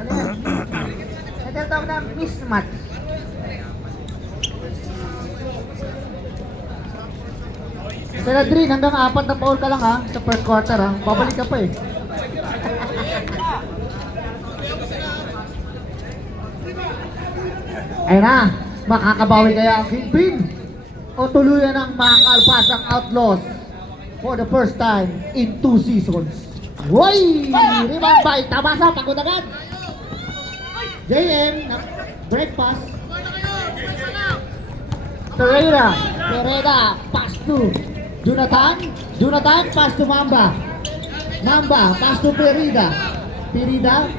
Ano yan? Ito yung tawag na mismatch. Sa Ladrin, hanggang 4 na foul ka lang ha, sa first quarter ha. Babalik ka pa eh. Ayun na, makakabawi kaya ang Kingpin. O tuluyan ng makakalpas ang Outlaws for the first time in 2 seasons. Woy! Rebound by Tabasa, pagod agad. JM, break pass. Pereda, pass to Jonathan, pass to Mamba, pass to Perida,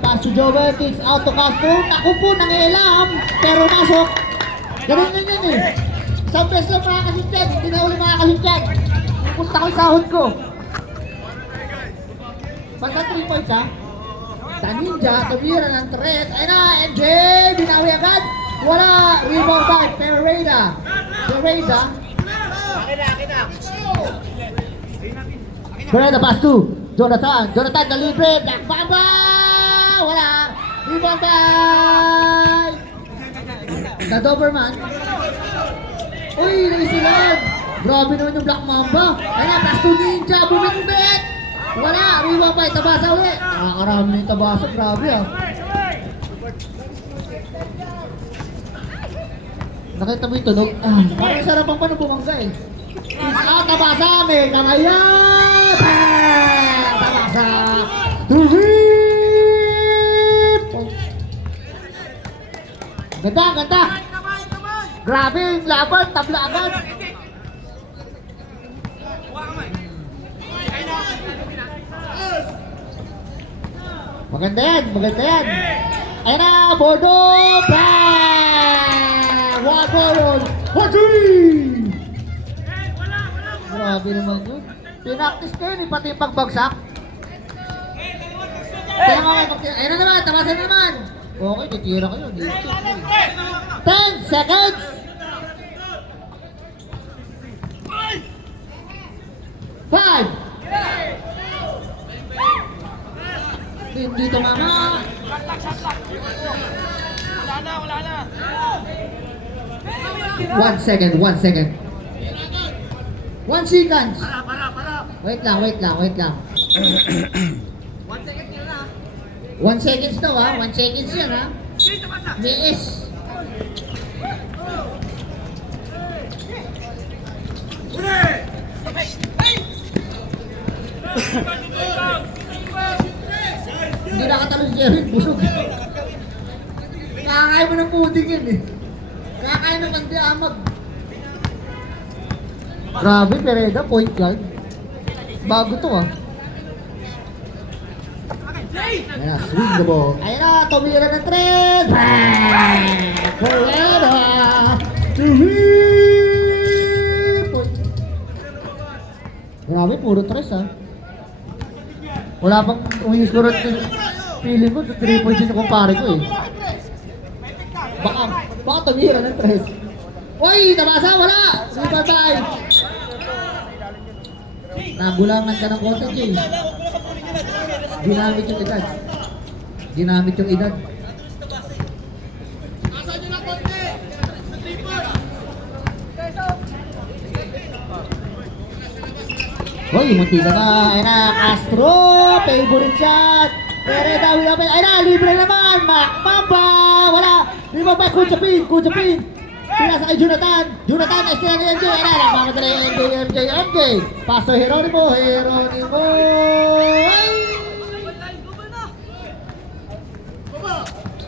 pass to Joel, kicks out to Castro. Naku po, nangialam, pero masok. Ganun lang yan eh. Isang beses lang makakasintyan, hindi na uli makakasintyan. Pusta ko yung sahod ko. Basta 3 points ha. Taninja, tumira ng 3. Ayun na, MJ, binawi agad. Wala, rebound by Pereda. Pereda pass to Jonathan na libre, Black Mamba. Wala, rebound by the Doberman. Uy, naisilan. Grabe naman yung Black Mamba. Ayun na, pass to Ninja, bumit. Wala, rebound by Tabasa ulit. Nakakarami na yung Tabasa, grabe ah. Nakita mo yung tunog? Parang sarap ang paano bumangga eh. Tabasa, may kamayan! Tabasa! Ganda! Grabe yung laban, tabla agad. Maganda yan. Ayun na, Bordo! One, 14! Grabe naman yun. Pinaktis ko yun, pati yung pagbagsak. Ayun na naman, tabasan na naman. Okay, titira kayo. 10 seconds! 5! Hindi tumama. Wala na. 1 second. 1 second. Para. Wait lang. 1 second yun ha. 1 seconds daw ha. 1 seconds yan ha. Miis. Hindi nakatalo si Jerry, busog. Nakakain mo ng pudding yan eh. Nakakain ng kandi amag. Grabe, Pereda, point guard. Bago to ah. Ayan na, swing the ball. Ayan na, tumira ng trend. Pereda. Point. Grabe, puro tres ah. Wala pang uminis ko rin. Feeling ko, 3 points yung kumpare ko eh. Baka tumira ng 3. Uy, Tabasa, wala! Super 5. Nagulangan ka ng konti, Jay. Ginamit yung edad. Uy, munti ka na. Ayun na, Castro. Favorite shot. Pereda, ayun na, libre naman. Mamba, wala. Libre pa, Kuchapin. Pinasa kay Jonathan, estila ni MJ. Ayun na, nagmamadala yung MJ. Paso Geronimo.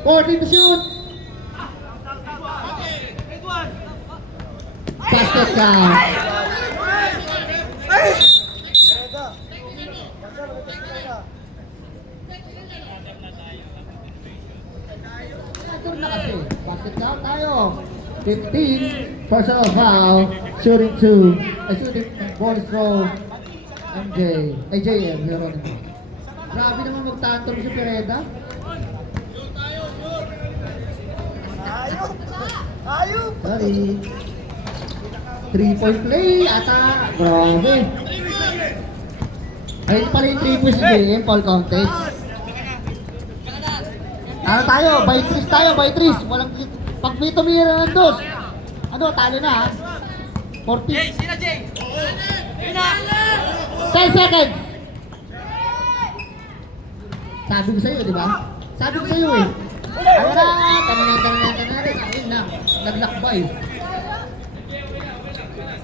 14 to shoot. Basket count. Basket count tayo. 15, personal foul, shooting 2, shooting bonus roll, JM, Geronimo. Grabe naman magtantong si Pereda. Sorry. 3-point play, ata. Grabe. Ayun pala yung 3 points si JM, Paul counted. Ano tayo? By 3 tayo, by 3. Walang, pag may tumira ng dos, ano, talo na ha? 40. Jay, sila Jay! 10 seconds! Sabi ko sa'yo, di ba? Sabi ko sa'yo eh. Ayun na, tanan. Ayun na, naglakbay.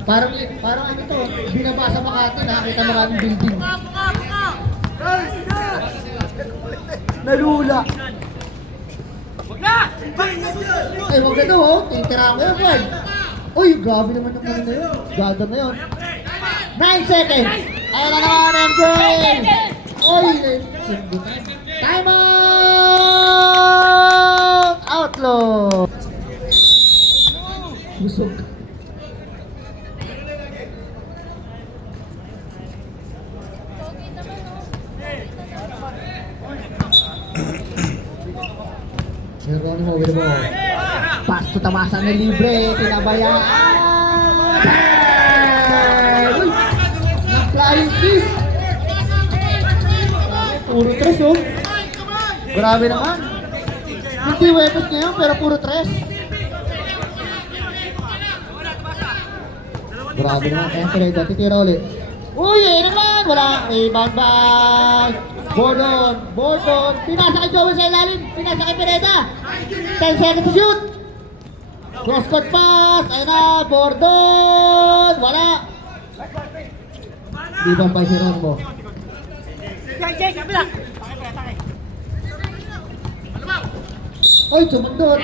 Parang ano to, binabasa Makati, nakakita mga aming building. Nalula. Ay, huwag na daw, oh. Titira ko yun, Fred. Uy, grabe naman yung ano na yun. Gada na yun. 9 seconds. Ayun na naman, MJ. Uy, time out! Outlaw. Busog. Geronimo with the ball. Pass to Tamasa na libre. Pinabayaan. Uy! Na-flying kiss. Puro tres oh. Grabe naman. Hindi weapons ngayon pero puro tres. Grabe naman. Kaya Pereda, titira ulit. Uy! Eh naman! Wala. Rebound by Bordon. Pinasa kay Joel sa ilalim. Pinasa kay Pereda. 10 seconds to shoot. Cross-court pass. Ayun na. Bordon. Wala. Rebound by Geronimo. Jay, kabila! Oy, sumundot.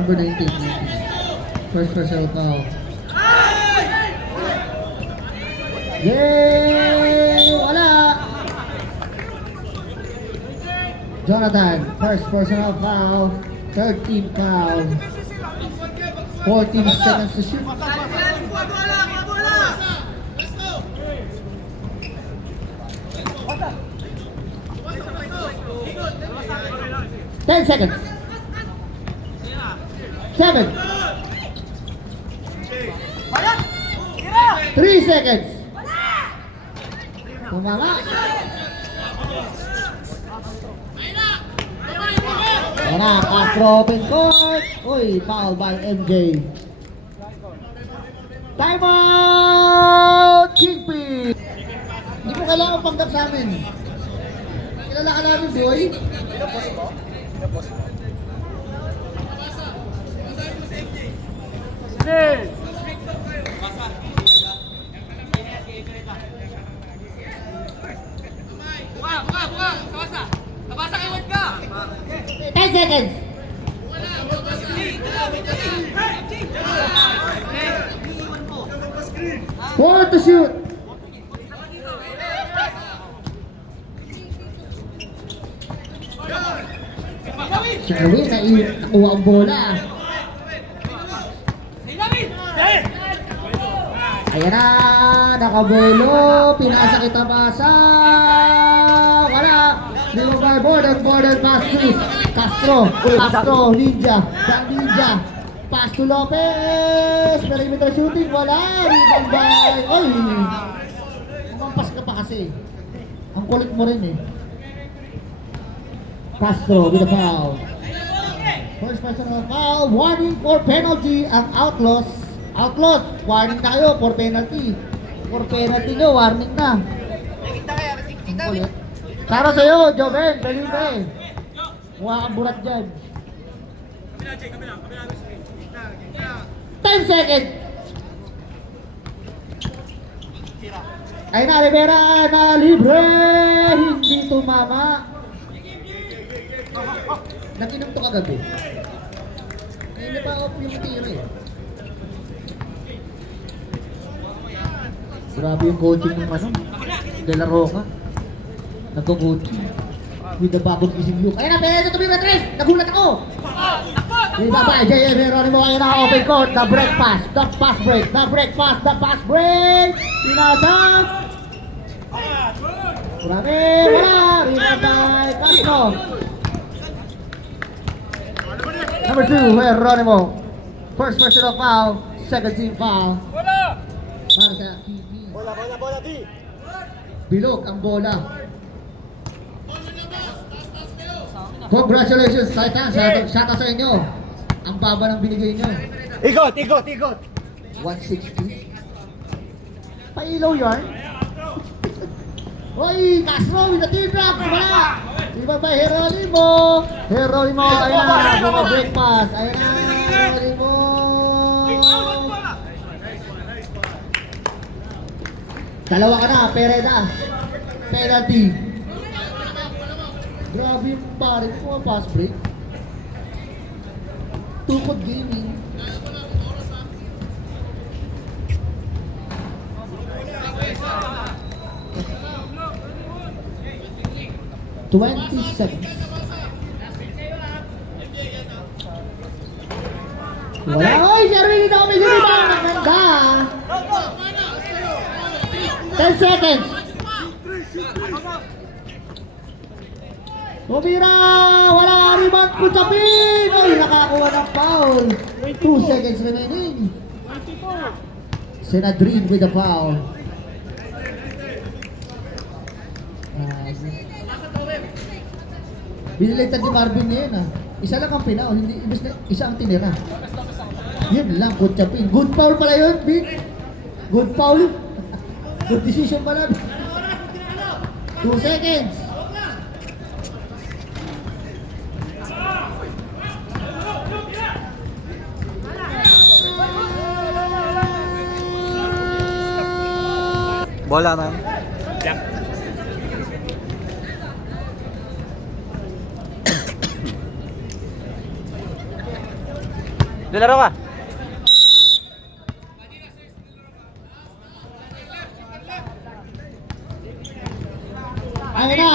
Number 19. First personal foul. Yay! Wala! Jonathan, first personal foul. 13 foul. 14 seconds to shoot. 10 seconds. 7. 3 seconds. Tumama. Wala, Castro open court. Uy, foul by MJ. Time out! Kingpin! Hindi mo kailangan panggap sa amin. Kilala ka namin, boy. Buka! Kabasa kay Wad ka! 10 seconds. Four to shoot. Sherwin, nakuha ang bola. Ayan na, nakabolo, pinasa kita pasa. Wala. Limubar, border, pass to Castro, Ninja, pass to Lopez, perimeter shooting, wala. Rebound by, oy, umampas ka pa kasi. Ang kulit mo rin eh. Castro with a foul. First personal foul, warning for penalty ang Outlaws. Outlaws, warning na kayo for penalty. For penalty nyo, warning na. Ang kulit. Para sa'yo, Joven, Felipe. Huwag kang burat dyan. 10 seconds. Ay na, Rivera na libre. Hindi tumama. Nag-inom to kagabi. Hindi pa off yung tiro eh. Grabe yung coaching ng ano, De La Roca. Nagko-coaching. With the bubble kissing look. Ayun na, pero tumira tres! Nagulat ako! Diba ba, J.A. Geronimo ayun na open court. The break pass, the pass break! Pinasag! Grabe, wala! Rebound by Castro. Number 2, Geronimo. First personal foul, second team foul. Bola! Para sa Kimi. Bola, di. Bilog ang bola. Congratulations, Titans. Shout out sa inyo. Ang baba ng binigay nyo. Ikot. 160. Pailaw yarn. Hoy, Castro with the team drop. Wala. Iba ba Heronimo? Heronimo, ayun na. Mga break pass. Ayun na, Heronimo. Dalawa ka na, Pereda. Penalty. Grabe yung pare ko, pass break. Tukod gaming. $27. Wala. Oy, Sherwin, dito kami sila. Maganda. 10 seconds. Tumira. Wala. Rebound. Kutsapin. Oy, nakakuha ng foul. 2 seconds remaining. Senadrin with the foul. Biniligtad ni Marvin na yun ah. Isa lang ang pinaw, hindi ibig na isa ang tinira. Yun lang, good chapin. Good foul pala yun, Vic. Good foul. Good decision pala. 2 seconds. Bola, ma'am. Laro ka. Ayun na,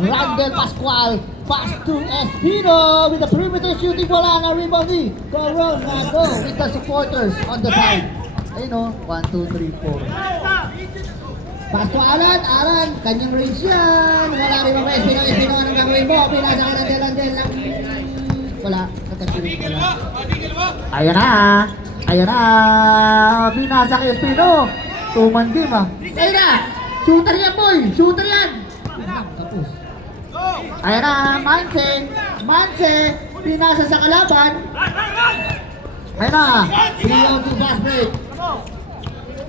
Randall Pascual. Pass to Espino with the perimeter shooting bola na rebound ni Coron Nago with the supporters on the side. Ayun o, 1, 2, 3, 4. Pass to Alan, kanyang range yan. Wala rin mga Espino, anong gagawin mo? Pinasa ka ng Landel lang. Wala, nagkasirin wala. Ayan na, binasa kay Espino. Tuman game ah. Ayun na, shooter yan boy, shooter yan. Tapos. Ayan na, Manse, binasa sa kalaban. Ayan na, 3 out to fast break.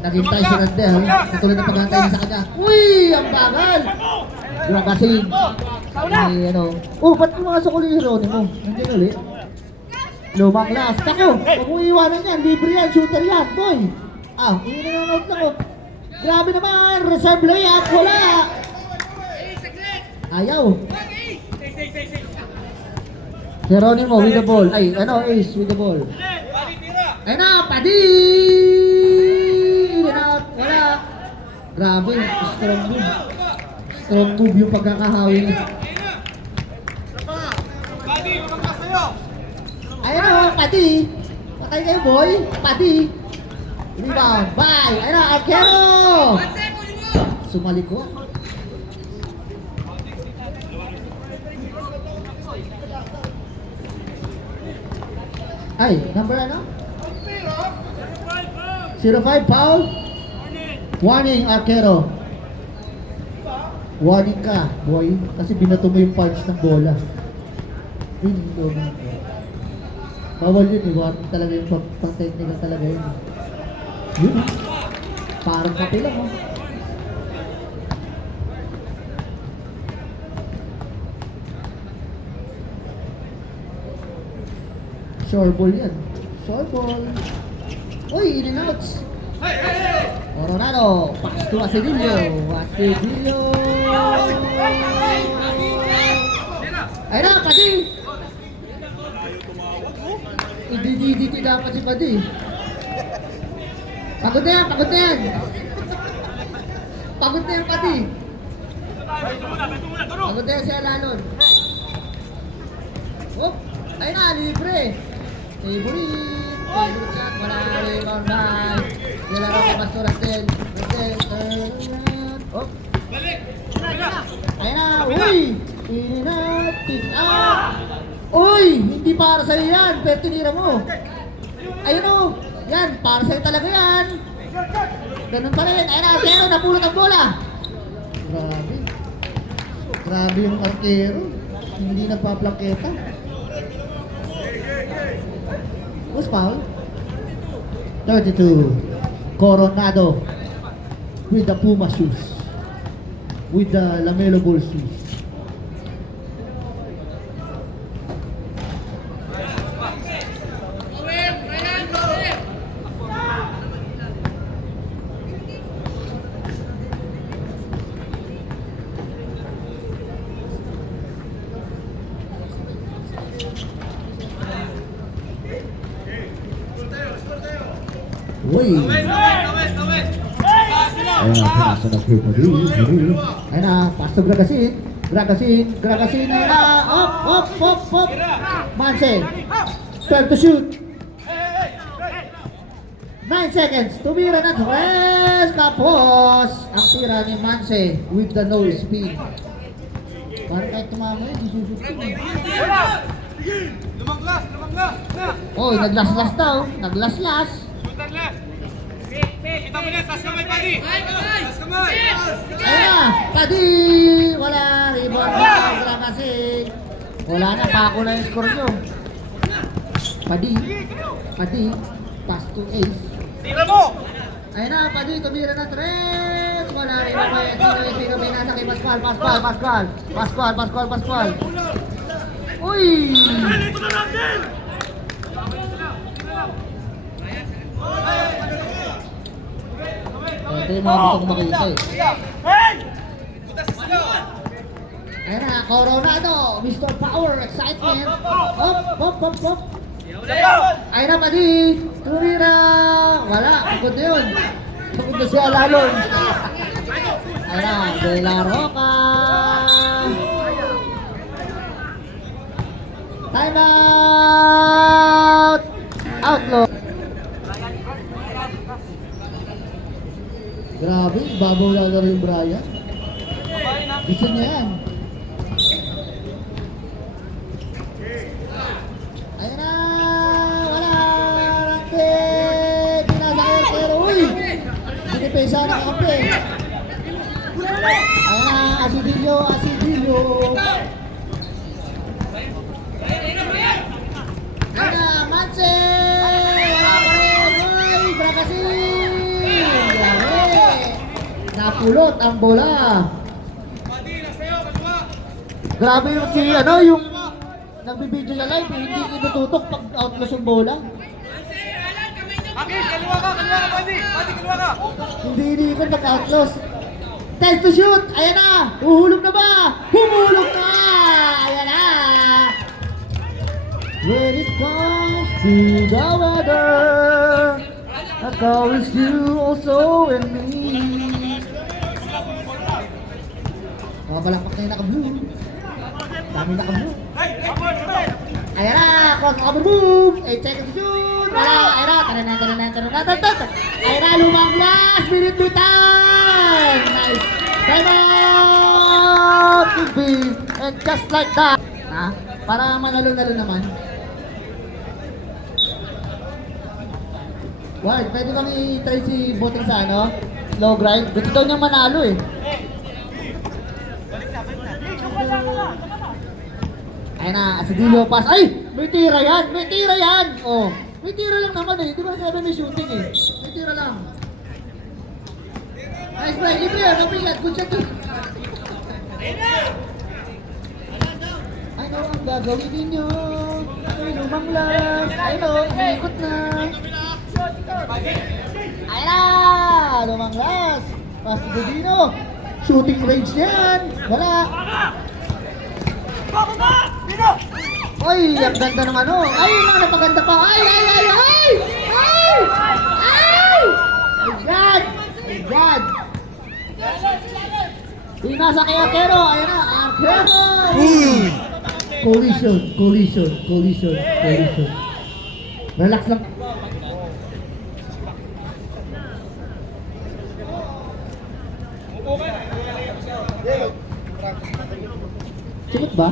Naghintay si Randel, katulad ng paghantay niya sa kanya. Uy, ang bagal! Grabasin. Ay, ano. Oh, ba't pumasok ulit yung Heronimo? Nandiyan ulit. Lumang last. Ako, huwag mo iwanan yan. Libre yan, shooter yan, boy. Ah, hindi nanonood ako. Grabe naman, reserve layup, wala. Ayaw. Heronimo with the ball. Ay, ano, Ace with the ball. Ayun na, Padi! In and out, wala. Grabe, strong move. Strong move yung pagkakahawi niya. Ayun na, Padi! Patay kayo, boy. Padi! Rebound, bye! Ayun na, Arquero! Sumalik ko. Ay, number ano? 05 foul. Warning, Arquero. Warning ka, boy. Kasi binato mo yung punch ng bola. Yun. Bawal yun eh. Warning talaga yung pang-technical talaga yun. Yun eh. Parang kape lang oh. Short ball yan. Short ball. Uy, in and outs. Coronado. Pass to Asedillo. Ayun na, Padi. Hindi dapat si Padi. Pagod na yan. Pagod na yan, Padi. Pagod na yan si Alanon. Oh, ayun na, libre. Favorite shot, wala rebound by. Nilaro ka pa Rantel. Oh. Ayun na, uy! Pick up! Uy! Hindi para sa'yo yan, pero tinira mo. Ayun o. Yan, para sa'yo talaga yan. Ganun pa rin. Ayun na, Arquero, napulot ang bola. Grabe. Grabe yung Arquero. Hindi nagpa-plaketa. Who's foul? 32. Coronado. With the Puma shoes. With the Lamelo Ball shoes. Uy! Ayun na, pinasa na ayun na, pass to Gragasin. Gragasin na, up. Manse, 12 to shoot. 9 seconds, tumira na Torres, kapos. Ang tira ni Manse with the no spin. Parang kahit tumama yun, isusut ko. Lumanglas! Oy, naglas-las daw, naglas-las. Shooter left! Kita mo na, taas kamay, Padi! Taas kamay! Ayun na, Padi! Wala, rebound na kasi. Wala na, pako na yung score nyo. Padi, pass to Ace. Tira mo! Ayun na, Padi, tumira na 3. Wala rin na ito may nasa kay Pascual. Uy! Dito na natin! Ito yung mga gusto kong makita eh. Hey! Butas sa silo! Ayun na, Coronado, Mr. Power, excitement. Up. Ayun na, Padi, tumira. Wala, pagod na yun. Pagod na siya lalon. Ayun na, De La Roca. Time out! Outlaw. Grabe, babaw lalaro yung Brian. Gusto niya yan. Ayun na! Wala! Ranking! Pinasakay pero uy! Pinipesa na kape. Ayun na! Asidillo! Ayun na! Manse! Wala pa rin! Uy! Bragasin! Grabe! Napulot ang bola! Grabe yung yung nagbibideo sa live, hindi inututok pag outlaws yung bola. Akis, kaliwa ka, Padi! Padi, kaliwa ka! Hindi iniipon pag outlaws. Time to shoot! Ayan na! Uhulog na ba? Humulog na! Ayan na! When it comes to the weather, I promise you also and me. Palakpak na yung naka-blue. Dami naka-blue. Ayan na! Cross over move! 8 seconds to shoot! Wala! Ayan na! Tara. Ayan na! Lumang blast! Minute to time! Nice! Time out! Big and just like that! Ha? Para manalo-nalo naman. Ward, pwede bang i-try si Boting sa low grind? Gusto daw niyang manalo eh. Ayun na, Asidillo pass. Ay! May tira yan! Oh, may tira lang naman eh. Di ba sabi may shooting eh? May tira lang. Nice break. Libre yun. Napigat. Good shot yun. Ano ang gagawin ninyo? Ay, lumanglas. Ayun o, umikot na. Ayun na! Lumanglas. Asidillo. Shooting range niya yan. Wala. Ay, ang ganda ng Ay, napaganda pa. Ay! My God! Pinasa kay Arquero. Ayan na, Arquero! Collision. Relax lang. Sikot ba?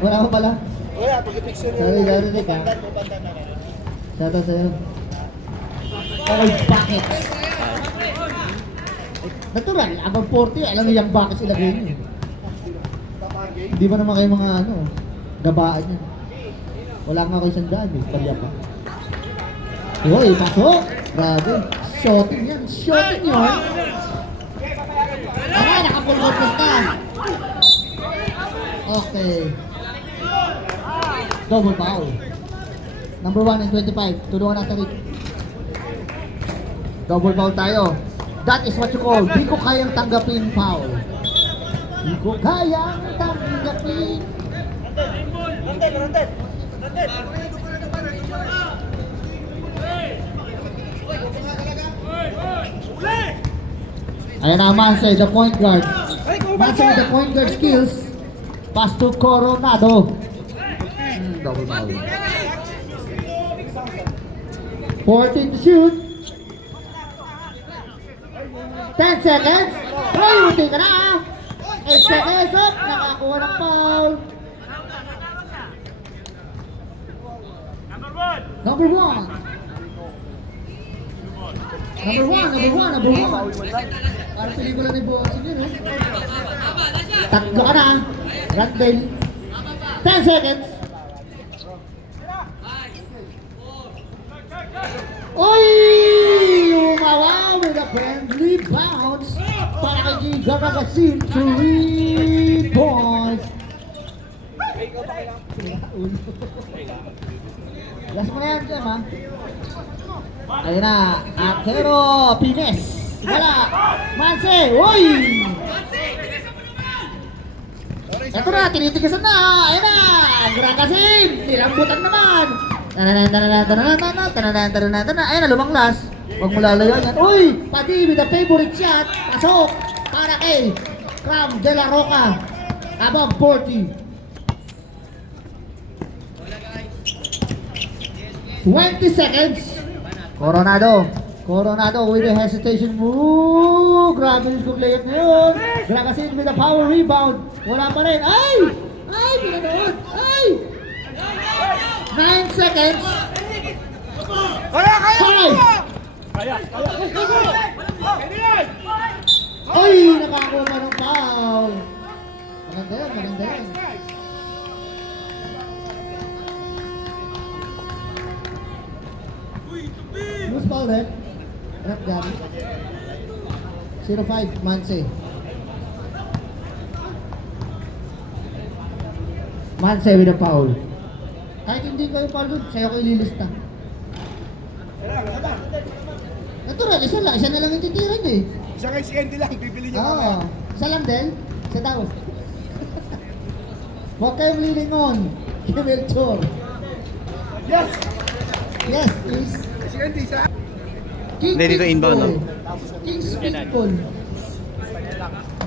Wala pa pala. Wala, pag-i-picture Sorry, ka. Shoutout sa'yo. All buckets. Natural, abang 40, alam mo yung buckets ilagay niyo. Hindi ba naman kayo mga ano, gabaan yan. Wala nga kayo sandaan eh, palya pa. Uy, pasok! Grabe, shooting yan, shooting yun! Ano, nakapulgopos na! Okay. Double foul. Number 1 and 25, tulungan natin rin. Double foul tayo. That is what you call, di ko kayang tanggapin foul. Di ko kayang tanggapin. Ayan na, Manse, the point guard. Manse with the point guard skills. Pass to Coronado. Double foul. 14 to shoot. 10 seconds. Ay, buti ka na. 8 seconds up. Nakakuha ng foul. Number 1. Number 1. Parang pelikula ni Bossing yun, eh. Tatlo ka na. Randall. 10 seconds. Oy! Umawaw with a friendly bounce para kay Giga Magasin. 3 points. Last mo na yan, Jem, ha? Ayun na, Akero Pines. Wala. Manse, uy! Ito na, tinitigasan na. Ayun na, Grakasin. Nilambutan naman. Ayun na, lumanglas. Huwag mo lalayan yan. Uy! Pati with the favorite shot. Pasok para kay Cram de la Roca. Above 40. 20 seconds. Coronado with a hesitation move. Grabe yung layup na yun. Grakasin with a power rebound. Wala pa rin. Ay! Ay! Pinanood! Ay! 9 seconds. Kaya! 5. Ay! Nakakuha pa ng foul. Maganda yan. Who's foul, Rep? Rep, Gary. 0-5, Manse. Manse with a foul. Kahit hindi kayo foul dun, sa'yo ko ililista. Natural, isa na lang yung titiran eh. Isa kay si Andy lang, bibili niya Oo. mga. Isa lang din, isa daw. Huwag kayong lilingon. Kimelchor. Yes! Yes, please. Si Andy, isa. Hindi, dito inbound, no? King Speedball.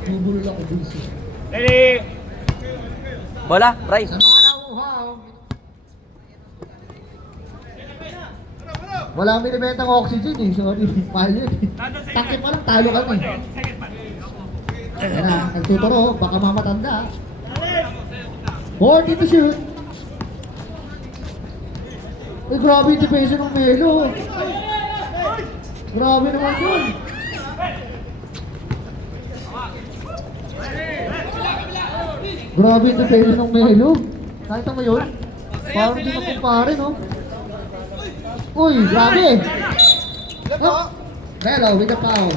Bubulol ako, busy. Ready? Bola, Bray. Sa mga nauuhaw. Wala kami nabentang oxygen eh. Sorry, mahal yun eh. Takip pa lang, talo kami. Ayan na, nagtuturo, baka mamatanda. 40 to shoot. Ay, grabe yung defense ng Melo. Grabe naman yun. Grabe yung defense ng Melo. Nakita mo yun? Parang hindi na kumpare, no? Uy, grabe! Oh, Melo with the foul.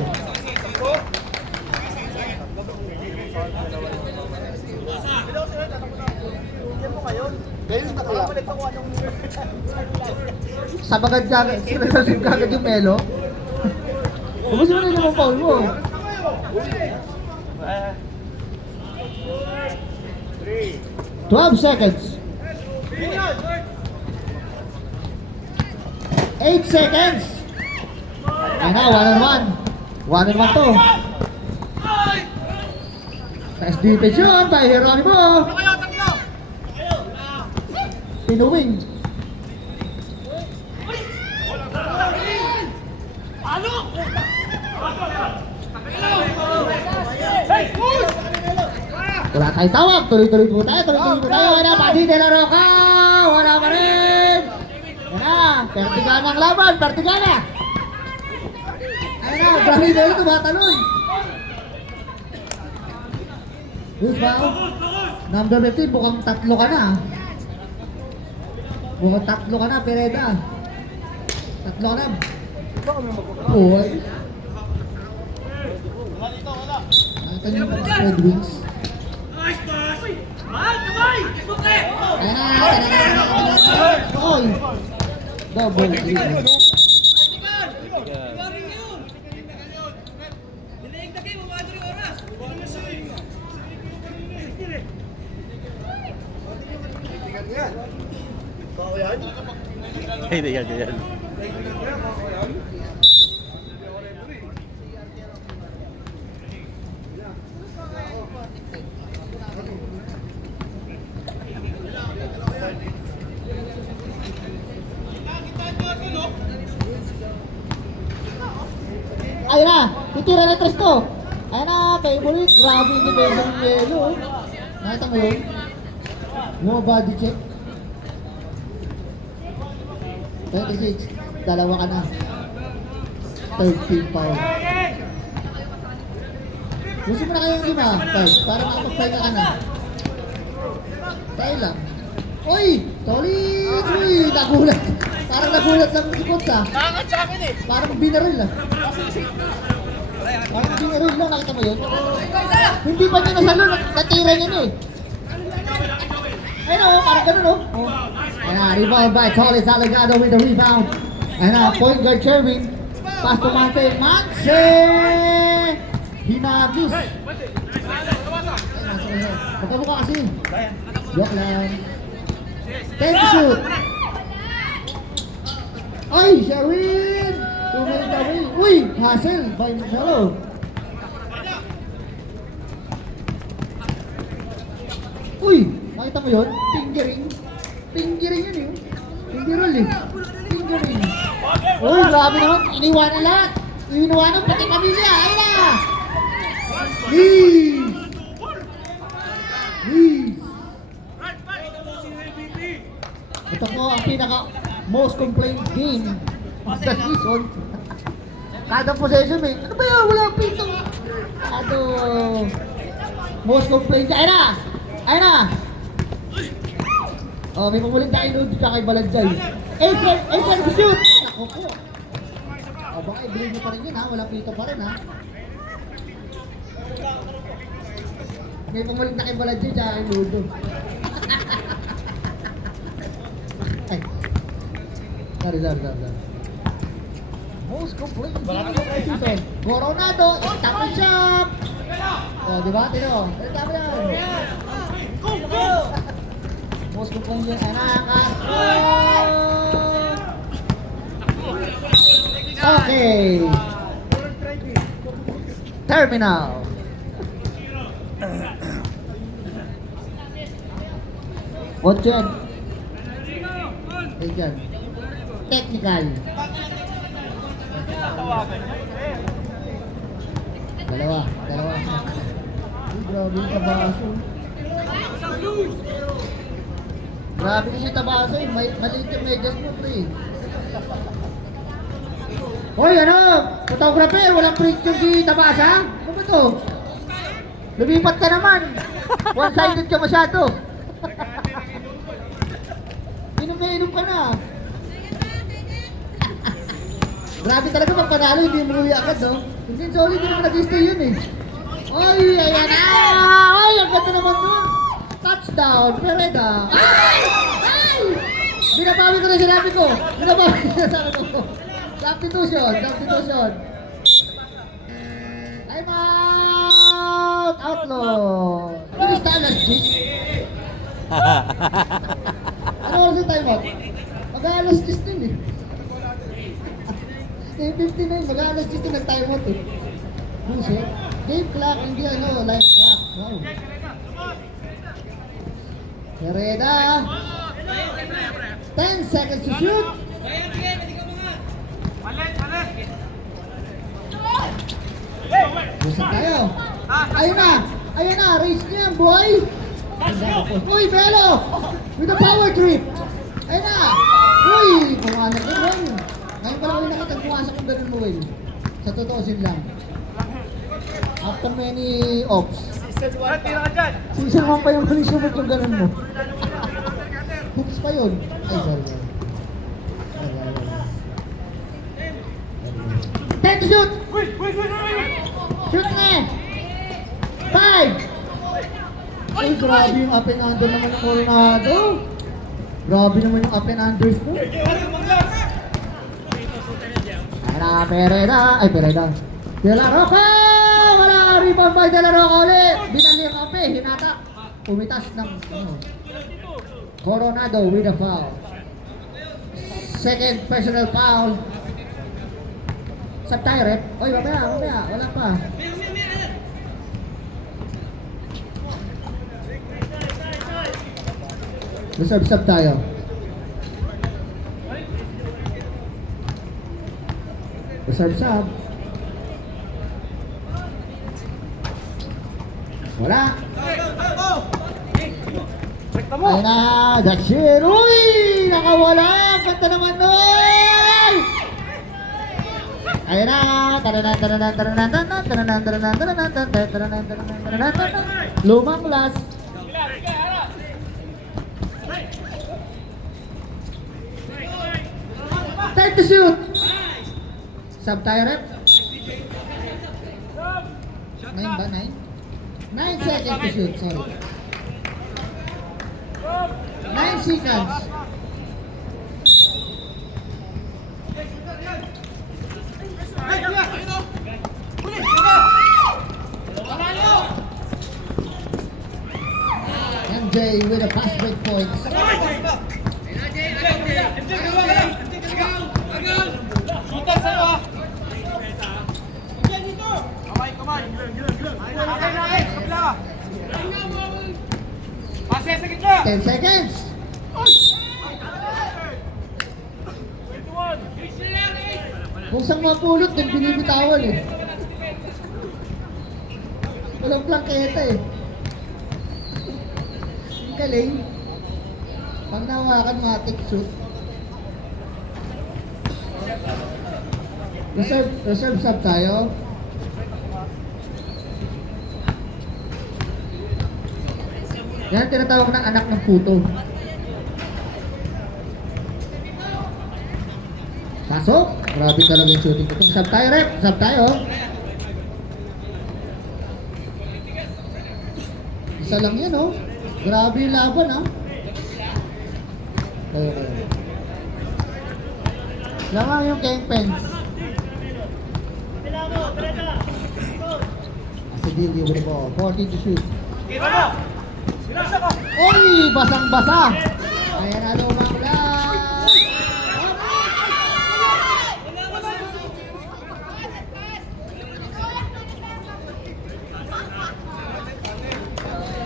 Sinasasip kagad yung Melo. Ubus mo na yung foul mo. 12 seconds. 8 seconds. Ayan na, 1-on-1. 1-on-1 to. Nice defense yun by Geronimo. Pinuwing. Wala tayong tawag. Tuloy-tuloy po tayo. Wala, Pati de la Roca. Wala pa rin. Yan na. Pertigana ang laban, Pertigana. Ayun na, Brahim na ito, tumatalon. Who's foul? Number 15, bukang tatlo ka na. Bukang tatlo ka na, Pereda. Tatlo ka na. Boy. Nakita niyo yung mga Red Wings. Ayun na, Oy. Double kill. Hindi yan. Ayun na, titira na tres to. Ayun na, favorite. Grabe yung defense ng yelo. Nakita mo yun? No body check. 26, dalawa ka na. 13 foul. Gusto mo na kayong lima, Tol, para makapagpahinga ka na. Tayo lang. Uy! Solid! Uy! Nagulat! Parang nagulat lang si Coach ah. Nakakad sa akin eh. Parang binaril ah. Parang binaril lang, nakita mo yun? Hindi pa niya nasalo, natira niya na eh. Ayun o, parang ganun o. Ayun na, rebound by Torres Salgado with the rebound. Ayun na, point guard Sherwin. Pass to Mance. Mance! Hinagis. Pagkabuka kasi. Joke lang. 10 to shoot. Ay, Sherwin! Tumay away. Uy, hustle by Marcelo. Uy, nakita mo yun? Fingering. Fingering yun eh. Fingerol eh. Fingering. Uy, grabe naman. Iniwanan lahat. Iniwanan pati pamilya. Ayun na! Please! Please! Ito po ang pinaka most complained game of the season. Kada possession eh. Ano ba yun? Wala ang pinto. Most complained. Ayun na! Ayun na! Oh, may pumuling tayo load ka kay Balanjay. Acer to shoot! Ako po. Oh, baka i-blame mo pa rin yun ha. Walang pito pa rin ha. May pumuling na kay Balanjay tsaka kay Ludo. Ay. Sorry. Most complained game of the season. Coronado, tapos shot! Oh, di ba? Tino. Tama yan. Most complained yung anak. Okay. Terminal. Otchen. Ayan. Technical. Dalawa. Uy, grabe yung Tabaso. Grabe kasi Tabaso eh. Maliit yung medyas mo, pre. Hoy, ano? Photographer, walang picture si Tabasa? Ano ba to? Lumipat ka naman. One-sided ka masyado. Inom na inom ka na. Grabe talaga pag panalo, hindi mo uwi agad, no? Hindi, solid, hindi naman nag-stay yun eh. Oy, ayan na! Ay, ang ganda naman nun! Touchdown, Pereda! Ay! Binabawi ko na sinabi ko! Binabawi ko na sinabi ko! Substitution! Time out! Outlaw! Bilis tayo, last cheese! Ano oras yung time out? Mag-alas 10 din eh. 59, mag-alas 10 nag-time out eh. Buset. Game clock, hindi ano, life clock. Wow. Pereda. 10 seconds to shoot. Buset tayo. Ayun na, race niya yan, boy. Uy, Belo! With a power trip! Ayun na! Uy! Pumanak yun, yung ganun mo, Will? Sa totoo lang. After many ops. Brad, tira ka dyan. Season 1 pa yung huli sumot yung ganun mo. Hoops pa yun. Ay, sorry. Time to shoot! Wait. Shoot na! 5! Uy, grabe yung up and under naman ng Coronado. Grabe naman yung up and unders mo. Ay na, Pereda. Ay, Pereda. De La Roca! Wala ka rebound by De La Roca ulit. Binali ang ape, hinata. Umitas ng Coronado with a foul. Second personal foul. Sab tayo, rep. Oy, mamaya. Wala pa. Reserve sub tayo. Reserve sub. Wala. Ayun na, that's it. Uy! Nakawala! Kanta naman nun! Ayun na! Lumang last. Time to shoot! Sub tayo, rep. 9 ba? 9? 9 seconds to shoot, sorry. 9 seconds. MJ with a fast break points. Shooter sa'yo ah. Kamay. Kabila. Pase sa gitna. 10 seconds. Kung saan mapulot, din binibitawan eh. Walang plangketa eh. Ang galing. Pag nawakan, matik shoot. Reserve sub tayo. Yan tinatawag na anak ng puto. Pasok. Grabe talaga yung shooting ko. Sub tayo, rep. Sub tayo. Isa lang yan, oh. Grabe yung laban, ah. Okay. Lamang yung Kingpins. Asidilio with the ball. 14 to shoot. Kita mo. Sinasa ko. Oy! Basang-basa! Ayan na lumang last.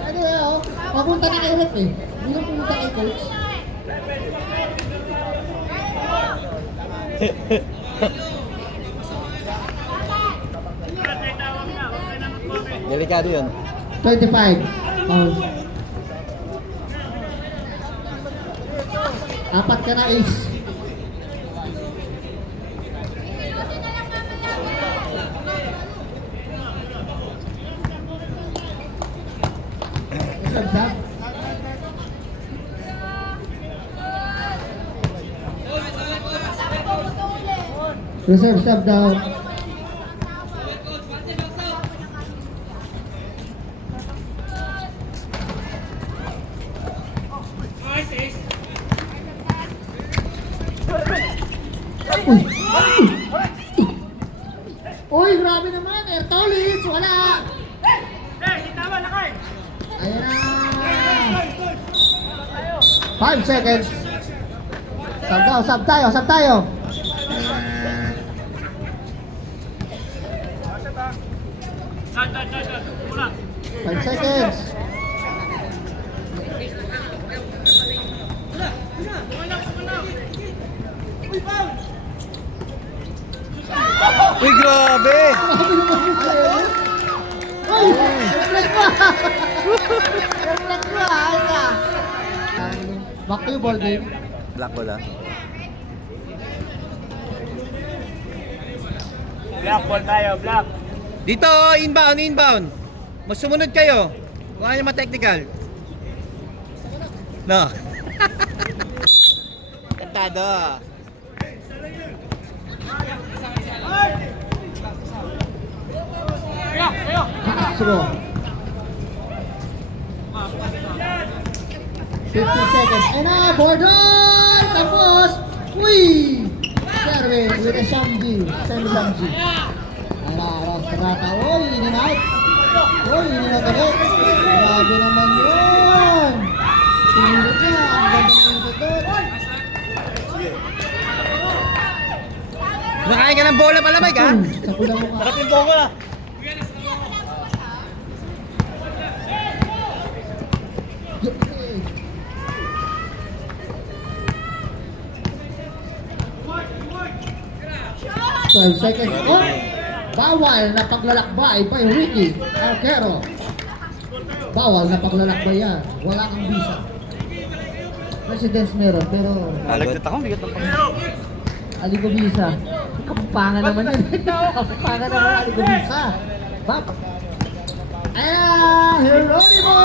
Ano yun, oh? Papunta na kay Rep eh. Hindi lang pumunta kay coach. Delikado yun. 25. Foul. Apat ka na, Ace. Sab. Reserve sub daw. Uy! Uy, grabe naman. Ertolis, wala. Ayan na. 5 seconds. Sub tayo. 5 seconds. Uy, grabe! Uy! Reflect mo! Reflect mo, ayun na. Back to you, ball game. Black ball ah. Black ball tayo, black. Dito, inbound, inbound. Mas sumunod kayo. Kung ano yung technical. No. Kantado. Castro. 50 seconds. And Bordon! Tapos, uy! Sherwin with a Shamji. Semi-Shamji. Ross Rata. Uy, in and out. Uy, in and out ulit. Grabe naman yun. Sinilot niya. Ang ganda ng isot doon. Kumakain ka ng bola palamig, ha? Sa pulang mukha. Sarap yung bongo na. 12 seconds. Oh, bawal na paglalakbay by Ricky Arquero. Bawal na paglalakbay yan. Wala kang visa. Residence meron, pero Alagdat ako, bigat ng aligo visa. Kapampangan naman yun. Kapampangan naman aligo visa. Bap. Ayan, Geronimo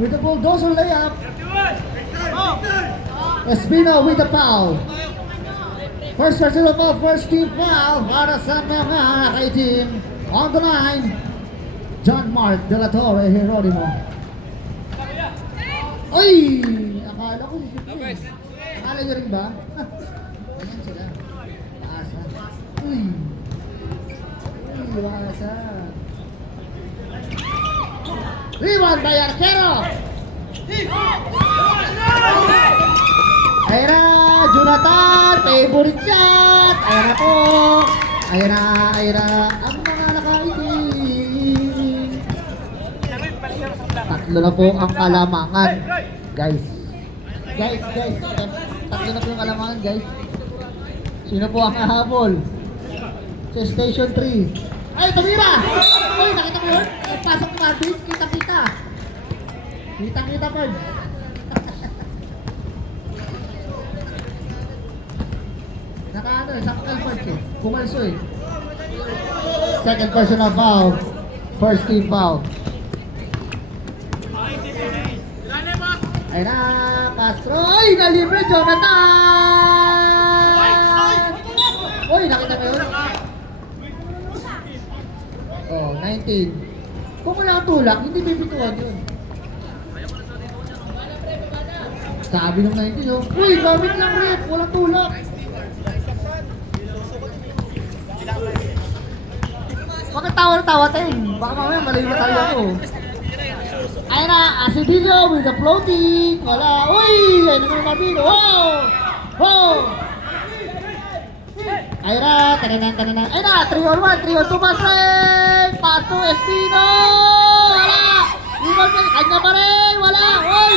with the bulldozer layup. Espino with the foul. First personal foul, first team foul para sa mga kaitim. On the line, John Mark De La Torre, Geronimo. Ay! Akala ko si Shipin. Akala nyo rin ba? Ganyan sila. Taasa. Uy! Uy, taasa. Rebound by Arquero! Ayan na, Jonathan, favorite shot. Ayan na po. Ayan na, ang mga nakaitin. Tatlo na po ang kalamangan, guys. Guys, tatlo na po yung kalamangan, guys. Sino po ang hahabol? Sa Station 3. Ay, tumira! Uy, nakita mo yun? Pasok ni Marvin, kita-kita. Kita-kita, Perd. Naka-ano eh, sakal Perd eh. Kumalso eh. Second personal foul. First team foul. Ay na, Castro. Ay, nalibre, Jonathan! Uy, nakita mo yun? Oh, 19. Kung wala ang tulak, hindi bibituan yun. Sabi ng 19, oh. Uy, gamit lang rin. Walang tulak. Bakit tawa-tawa tayo? Baka mamaya mali tayo ako. Ayun na, Acidillo with the floating. Wala. Uy! Ayun naman yung Marvin. Wow! Wow! Ayun na, tananan. Ayun na, 3 on 1, 3 on 2 Masreng! Pass to Espino! Wala! Ibon pa, kanya pa rin! Wala! Uy!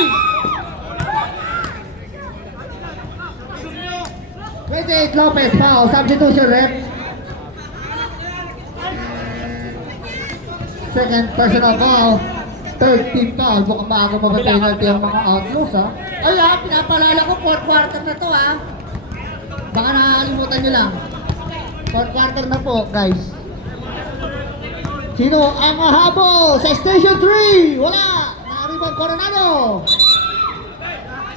28 Lopez foul, substitution rep. Second personal foul. Third team foul. Mukhang maaga mag-penalty ang mga outlaws, ha? Ay, ha? Pinapalala ko, 4th quarter na to, ha? Baka nakakalimutan nyo lang. 4th quarter na po, guys. Sino ang mahabol sa Station 3? Wala! Naribang Coronado.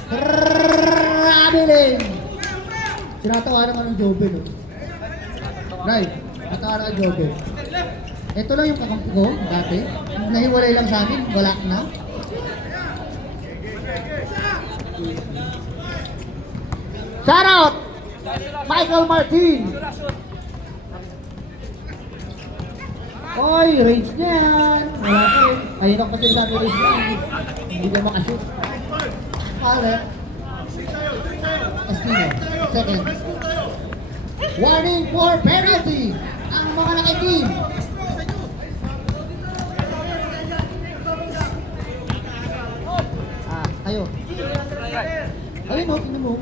Traveling. Sinatawa naman ng Jobel, oh. Right. Sinatawa naman ng Jobel. Ito lang yung kakampi ko dati. Nahiwalay lang sa akin. Wala na. Shout out! Michael Martin! Oy, range niya yan! Wala ko. Ayun ang pati sabi range niya. Hindi na makashoot. Alright. Espino. Second. Warning for penalty! Ang mga nakikim. Ayo. Ayun mo, tingnan mo.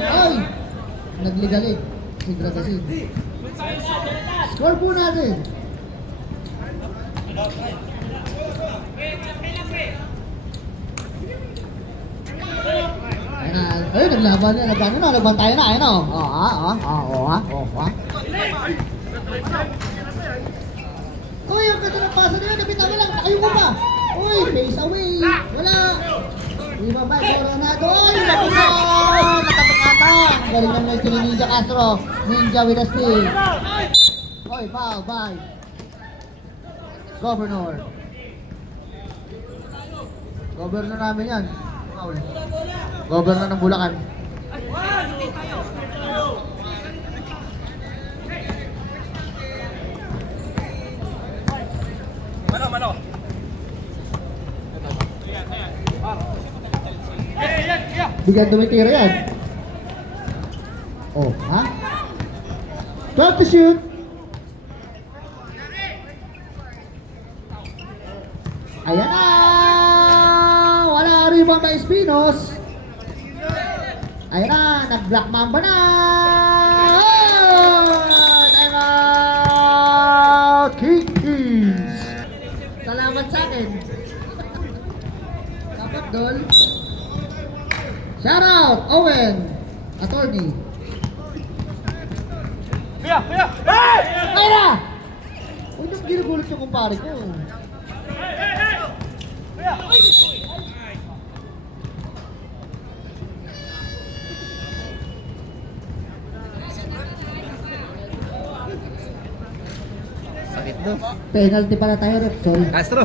Ay! Nagligalig. Si Gragasin. Score po natin. Ayan na, Ayun, naglaban na, nagban tayo na, ayun o. Uy, ang ganda ng pasa na yun, nabitan mo lang, tayo mo ba? Uy, face away, wala. Iba ba, Coronado, uy, napasok! Nakapagkatang! Galing ng nice ni Ninja Castro, Ninja with a steal. Uy, foul, bye. Governor. Governor namin yan. Foul. Governor ng Bulacan. Bigyan tumitira yan. Oh, ha? 12 to shoot. Ayan na! Wala rebound by Espinos. Ayan na, nag-black mamba na! Oh! Time out! Kings! Salamat sa akin. Dapat doon. Shout out, Owen! Attorney. Ay na! Huwag nang ginugulit yung kumpare ko. Sakit no? Penalty pala tayo, ref. Sorry. Castro.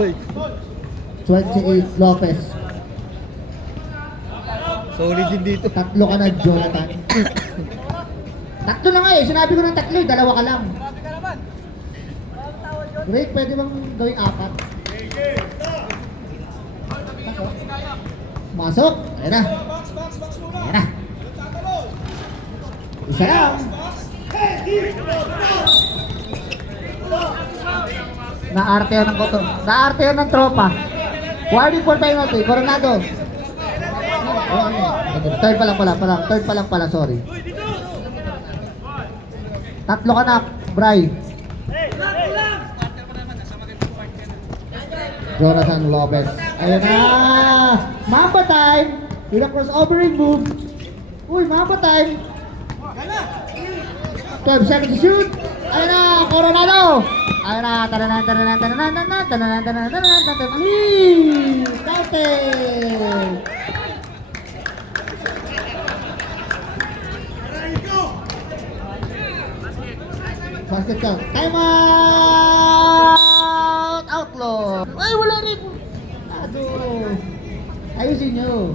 Hoy. 28 Lopez. Solid din dito. Tatlo ka na, Jonathan. Tatlo na nga eh. Sinabi ko ng tatlo eh. Dalawa ka lang. Great, pwede bang gawing 4? Masok. Ayan na. Ayan na. Isa lang. Naarte yun ng koto. Naarte yun ng tropa. Warning for penalty. Coronado. Third pa lang pala, sorry. Tatlo ka na, Bray. Jonathan Lopez. Ayun na! Mamba time! Ila crossovering move. Uy, Mamba time! 12 seconds to shoot! Ayun na! Coronado! Ayun na! Tananan! Started! Basket count. Time out! Outlaw! Ay, wala rin! Aduh! Ayusin nyo!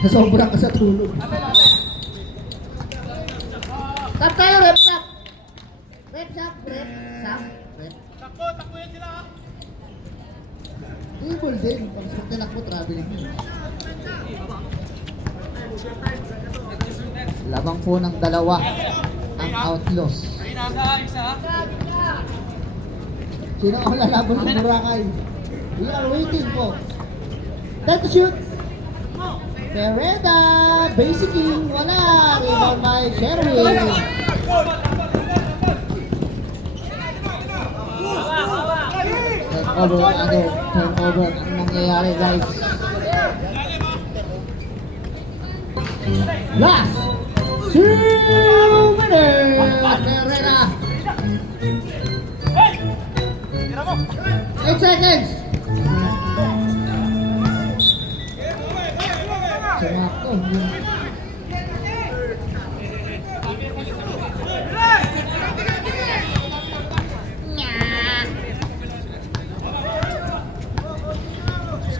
Nasobra ka sa tulog. Tap tayo, rep tap! Rep tap, rep tap, rep. Takbo yan sila ha. Table din. Pag tinak mo, traveling mo. Labang po ng dalawa ang Outlaws. Sino ang lalaban ng Boracay? We are waiting po. Time to shoot! Pereda! Basically, wala! Rebound by Sherwin! Turnover ang nangyayari, guys. Last 2 minutes. Herrera. 8 seconds. Sumakto.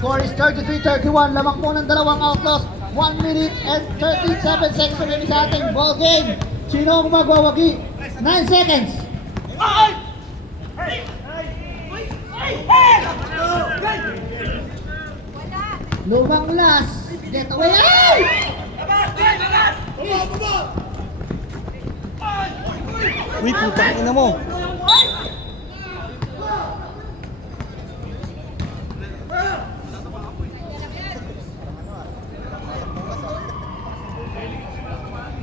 Score is 33-31. Lamang po ng dalawang Outlaws. 1 minute and 37 seconds remaining sa ating ball game. Sino ang magwawagi? 9 seconds. Lumang last. Get away. Ay! Uy, putang ina mo.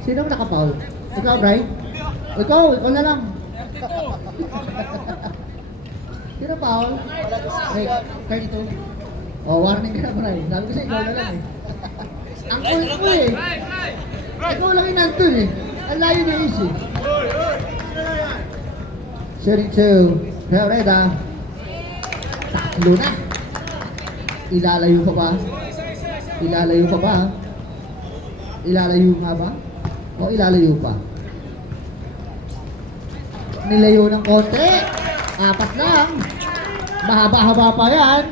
Sino ang nakapaul? Ikaw, Bri? Ikaw na lang. Sino paul? Kay ito. Oh, warning ka na, Bri. Sabi ko sa ikaw na lang eh. Ang kulit mo eh. Ikaw lang yung nandun eh. Ang layo na isi. Shooting 2. Herrera. Taklo na. Ilalayo pa ba? Ilalayo pa ba? Ilalayo nga ba? O ilalayo pa? Nilayo ng konti. 4 lang. Mahaba-haba pa yan.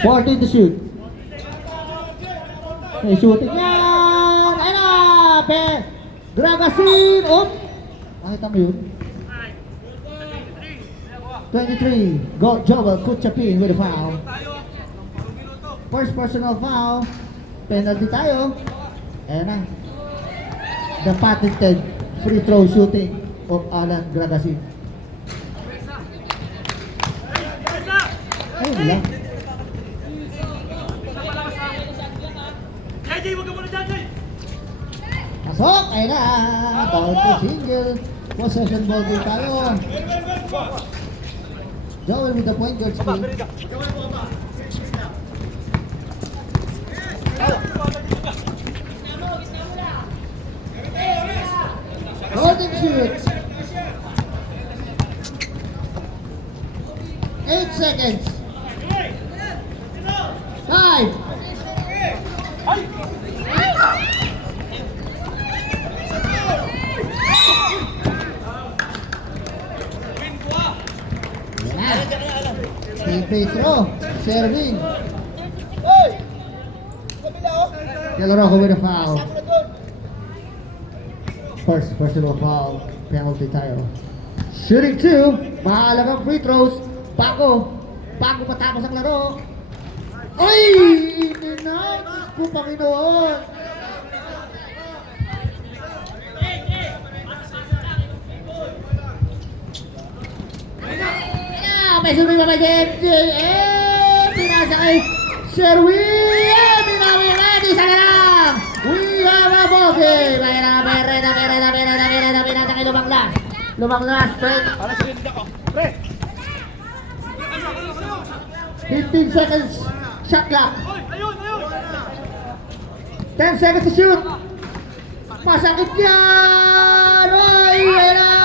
Fourteen to shoot. May shooting yan! Ayun na! Dragasin! Nakita mo yun? 23. Go, Joel Kutchapin with a foul. First personal foul. Penalty tayo. Ayun na. The patented free throw shooting of Alan Dragasin. Ayun lang. Pasok! Ayun na! Ball to single. Possession ball din tayo. Joel with the point guard spin. Golden shoot. 8 seconds. 5. Free throw. Serving. Del Rojo with a foul. First personal foul. Penalty tayo. Shooting 2. Mahalagang free throws. Bago matapos ang laro. Ay! Hindi na! Diyos ko, Panginoon! May sumay pa JM! Pinasa kay Sherwin! Binawi natin isa na lang! We have a ball game! Mayroon na pinasa kay Lumanglas. Lumanglas, 15 seconds shot clock. 10 seconds to shoot. Masakit yan! Ay, ayun na!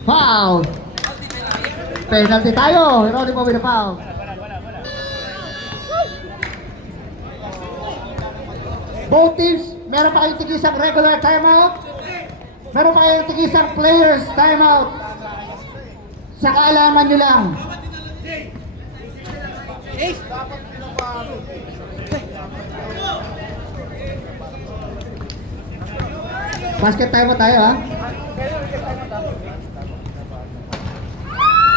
Foul! Penalty tayo. Ronnie mo with a foul. Both teams, meron pa kayong tigisang regular timeout. Meron pa kayong tigisang players timeout. Sa kaalaman nyo lang. Basket timeout tayo ha.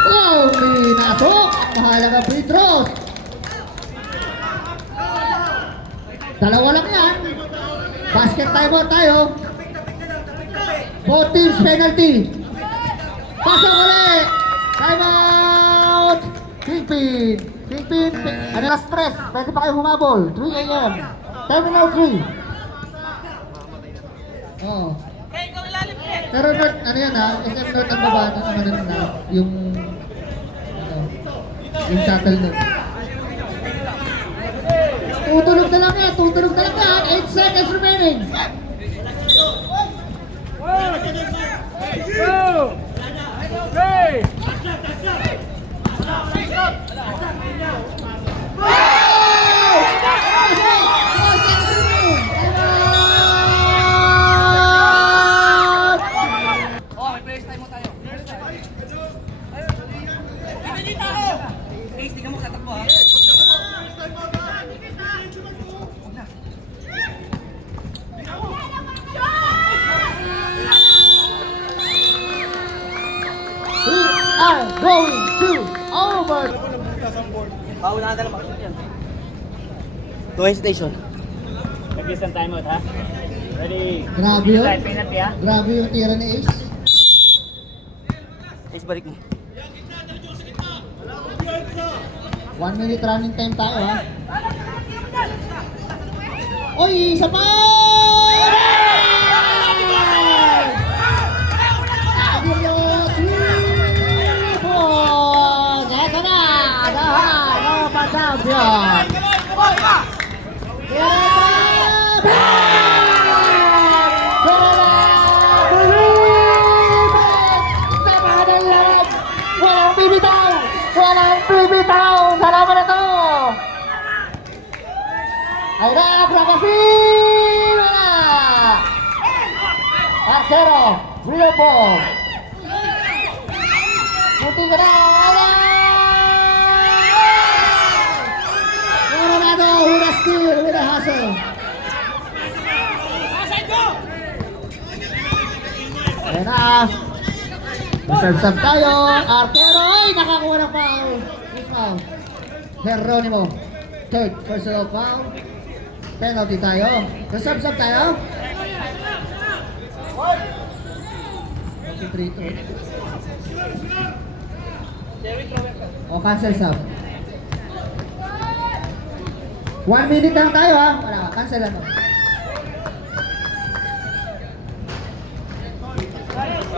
Oh, minasok! Mahalaga free throws. Dalawa lang yan. Basket timeout tayo. Both teams penalty. Pasok ulit. Timeout. Kingpin. Ano na stress? Pwede pa kayo humabol. 3 a.m. Terminal 3. Oh. Pero North, ano yan ha? SM North ang baba ng ano na yung shuttle nun. Tutulog na lang yan. 8 seconds remaining. Going to over. Paunahan na lang makasya yan. To station. Nag-isang timeout ha? Ready. Grabe yun. Right, penalty ah. Grabe yung tira ni Ace. Ace, balik mo. 1 minute running time tayo ha. Oy, isa pa! Ito na! Ano pa champion? Walang bibitaw! Walang bibitaw! Salamat na to! Ay na, Brabasil! Wala! Arcero, real ball. Shooting ka na! Wala! Coronado with a steal, with a hustle. Ayan na. Serve tayo. Arcero, ay nakakuha ng foul. First foul. Geronimo. Third personal foul. Penalty tayo. Serve tayo. 23 O cancel sub. 1 minute lang tayo ha. Wala ka, cancel ano.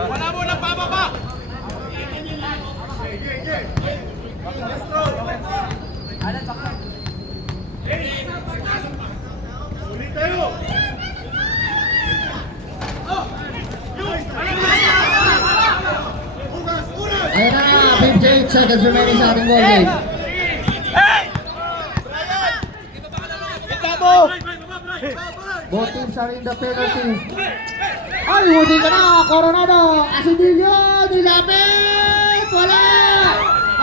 Wala mo na pababa! Ayan na, 58 seconds remaining sa ating ball game. Both teams are in the penalty. Ay, huli ka na, Coronado. Asidillo, nilapit. Wala.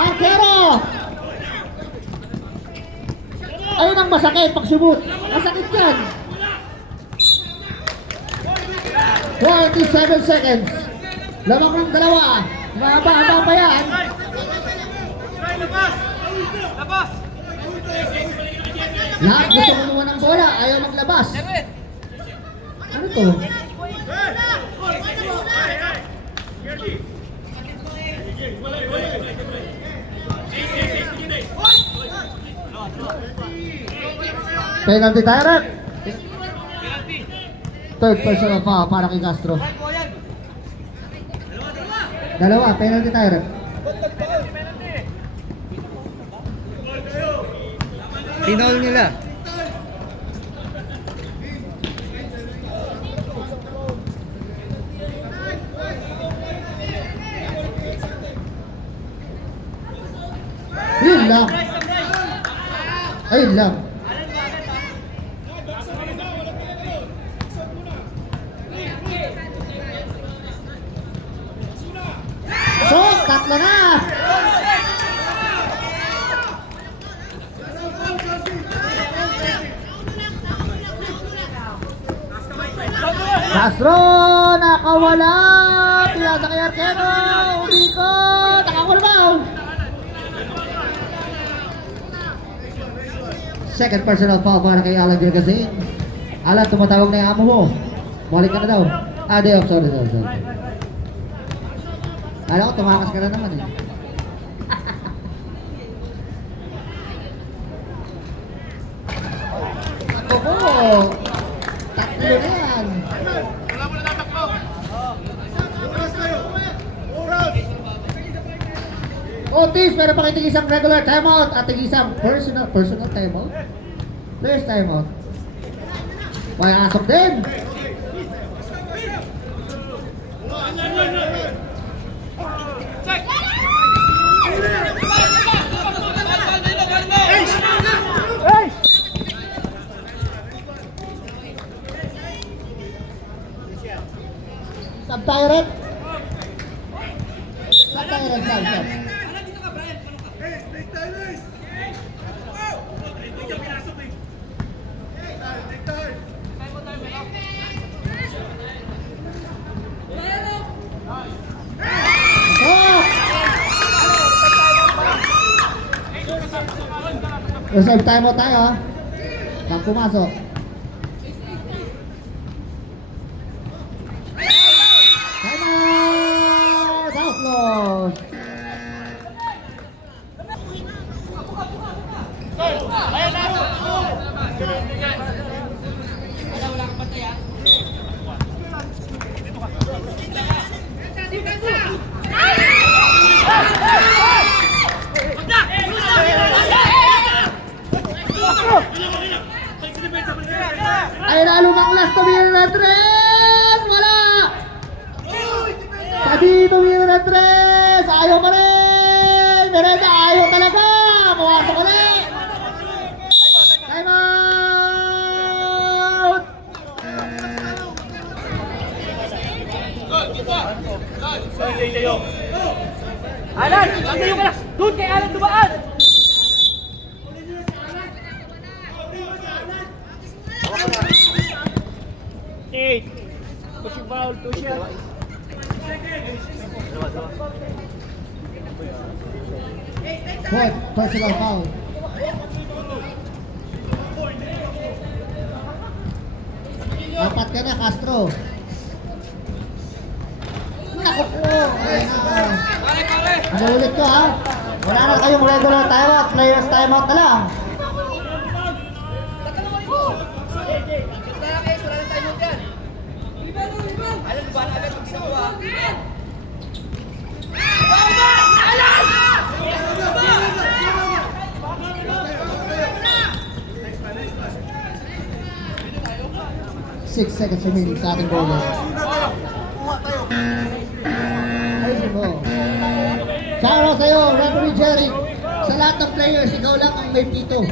Arcero. Ayun ang masakit pag sumut. Masakit yan. 27 seconds. Lamang ng dalawa. Mahaba-haba pa yan. Labas! Lahat gusto kumuha ng bola. Ayaw maglabas. Ano to? Penalty tayo rin. Third personal foul para kay Castro. Dalawa, penalty tayo rin. Pinol nila. Yun lang. Ayun lang. So, tatlo na. Castro, nakawala. Pinasa kay Arcero. Umikot. Nakawala ba? Second personal foul para kay Alan Gergazin. Alan, tumatawag na yung amo mo. Balik ka na daw. Day off. Sorry. Alam ko, tumakas ka na naman eh. Ako po. Tatlo na yan. Wala mo na tatakbo. Otis, meron pa kayo tig-isang regular timeout at tig-isang personal timeout. Players timeout. May asok din. Sub-tyrant. Sub. Reserve time mo tayo ha. Pag pumasok. Alan! Nandiyo ka na! Doon kay Alan dumaan! Eight. Pushing foul, 2 shots. Fourth, personal foul. Apat ka na, Castro. Naku po! Ayun na. Ano ulit ko ha? Wala na kayong regular timeout, players timeout na lang. Alan, dumaan agad pag ginagawa. Six seconds remaining sa ating ball. Ayun mo. Shoutout sa'yo, Referee Jerry. Sa lahat ng players, ikaw lang ang may pito.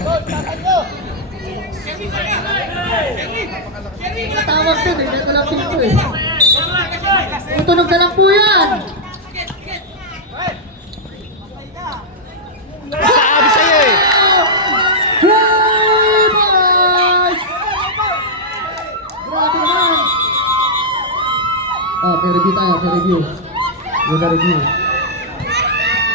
Tawag din eh, ito lang pito eh. Tutunog na lang po yan. Sabi sa'yo eh. Hey, boys! Grabe naman. Oh, may review tayo, may review. May review.